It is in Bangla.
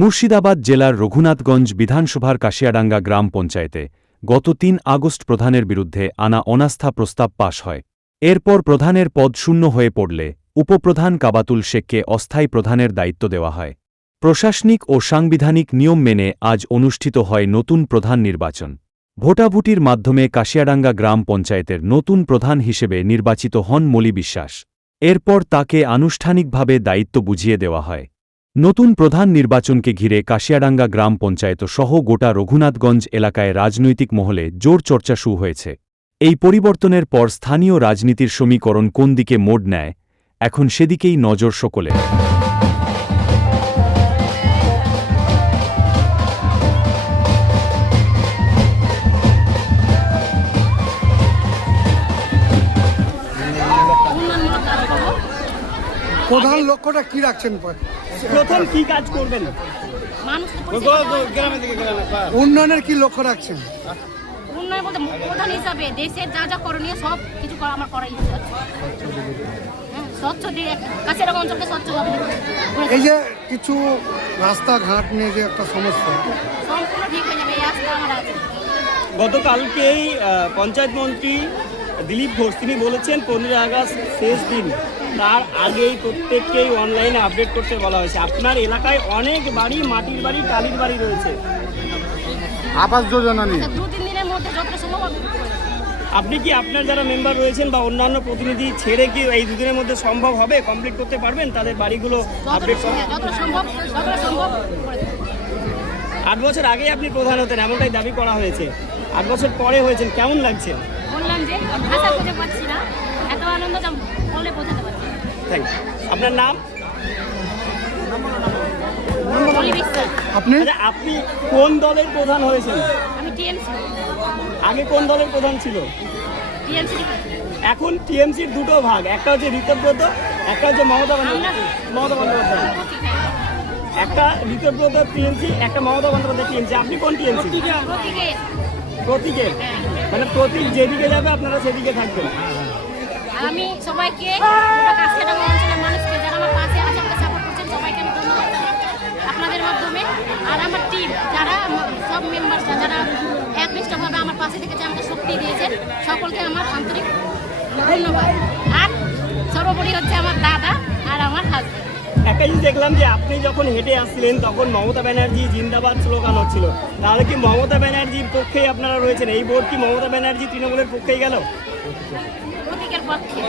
মুর্শিদাবাদ জেলার রঘুনাথগঞ্জ বিধানসভার কাশিয়াডাঙ্গা গ্রাম পঞ্চায়েতে গত ৩ আগস্ট প্রধানের বিরুদ্ধে আনা অনাস্থা প্রস্তাব পাশ হয়। এরপর প্রধানের পদ শূন্য হয়ে পড়লে উপপ্রধান কাবাতুল শেখকে অস্থায়ী প্রধানের দায়িত্ব দেওয়া হয়। প্রশাসনিক ও সাংবিধানিক নিয়ম মেনে আজ অনুষ্ঠিত হয় নতুন প্রধান নির্বাচন। ভোটাভুটির মাধ্যমে কাশিয়াডাঙ্গা গ্রাম পঞ্চায়েতের নতুন প্রধান হিসেবে নির্বাচিত হন মলি বিশ্বাস। এরপর তাকে আনুষ্ঠানিকভাবে দায়িত্ব বুঝিয়ে দেওয়া হয়। নতুন প্রধান নির্বাচনকে ঘিরে কাশিয়াডাঙ্গা গ্রাম পঞ্চায়েত সহ গোটা রঘুনাথগঞ্জ এলাকায় রাজনৈতিক মহলে জোর চর্চা শুরু হয়েছে। এই পরিবর্তনের পর স্থানীয় রাজনীতির সমীকরণ কোন দিকে মোড় নেয়, এখন সেদিকেই নজর সকলের। প্রধান লক্ষ্যটা কি রাখছেন? প্রথম কি কাজ করবেন? উন্নয়নের কি লক্ষ্য রাখছেন? উন্নয়ন বলতে প্রধান হিসাবে দেশের যা যা করণীয় সব কিছু আমার করার ইচ্ছা আছে। স্বচ্ছ কাছের অঞ্চলকে স্বচ্ছ হবে। এই যে কিছু রাস্তাঘাট নিয়ে যে একটা সমস্যা, সম্পূর্ণ ঠিক হয়ে যাবে। এই রাস্তা আমার আছে। গতকালকেই পঞ্চায়েত মন্ত্রী দিলীপ ঘোষ তিনি বলেছেন 15 আগস্ট শেষ দিন, তার আগেই প্রত্যেককেই অনলাইনে আপডেট করতে বলা হয়েছে। আপনার এলাকায় অনেক বাড়ি, মাটির বাড়ি, টালির বাড়ি রয়েছে। আবাস যোজনা নিয়ে 2-3 দিনের মধ্যে যতটা সম্ভব আপনি কি আপনার যারা মেম্বার রয়েছেন বা অন্যান্য প্রতিনিধি ছেড়ে কি এই দুদিনের মধ্যে সম্ভব হবে, কমপ্লিট করতে পারবেন তাদের বাড়িগুলো আপডেট? যতটা সম্ভব 8 বছর আগেই আপনি প্রধান হতেন এমনটাই দাবি করা হয়েছে। 8 বছর পরে হয়েছেন, কেমন লাগছে? বললাম যে ভাষা খুঁজে পাচ্ছি না, এত আনন্দ বলে বোঝাতে পারছি না। Thank you. আপনার নাম? আপনি কোন দলের প্রধান হয়েছেন? আমি টিএমসি। আগে কোন দলের প্রধান ছিল? টিএমসি। এখন টিএমসির দুটো ভাগ, একটা হচ্ছে ঋতব্রত, একটা হচ্ছে মমতা বন্দ্যোপাধ্যায়। একটা ঋতব্রত টিএমসি, একটা মমতা বন্দ্যোপাধ্যায় টিএমসি। আপনি কোন টিএমসি? প্রতীকের। মানে প্রতীক যেদিকে যাবে আপনারা সেদিকে থাকবেন। আমি সবাইকে কাশিয়াডাঙ্গা অঞ্চলের মানুষকে যারা আমার পাশে আছে, আমাকে সাপোর্ট করছেন, সবাইকে আমি ধন্যবাদ আপনাদের মাধ্যমে। আর আমার টিম যারা সব মেম্বাররা যারা একনিষ্ঠভাবে আমার পাশে থেকেছে, আমাকে শক্তি দিয়েছেন, সকলকে আমার আন্তরিক ধন্যবাদ। আর সর্বোপরি হচ্ছে আমার দাদা আর আমার হাজব্যান্ড। একটা জিনিস দেখলাম যে আপনি যখন হেঁটে আসছিলেন তখন মমতা ব্যানার্জি জিন্দাবাদ স্লোগান হচ্ছিল, তাহলে কি মমতা ব্যানার্জির পক্ষেই আপনারা রয়েছেন? এই ভোট কি মমতা ব্যানার্জি তৃণমূলের পক্ষেই গেল? প্রতীকের পক্ষে।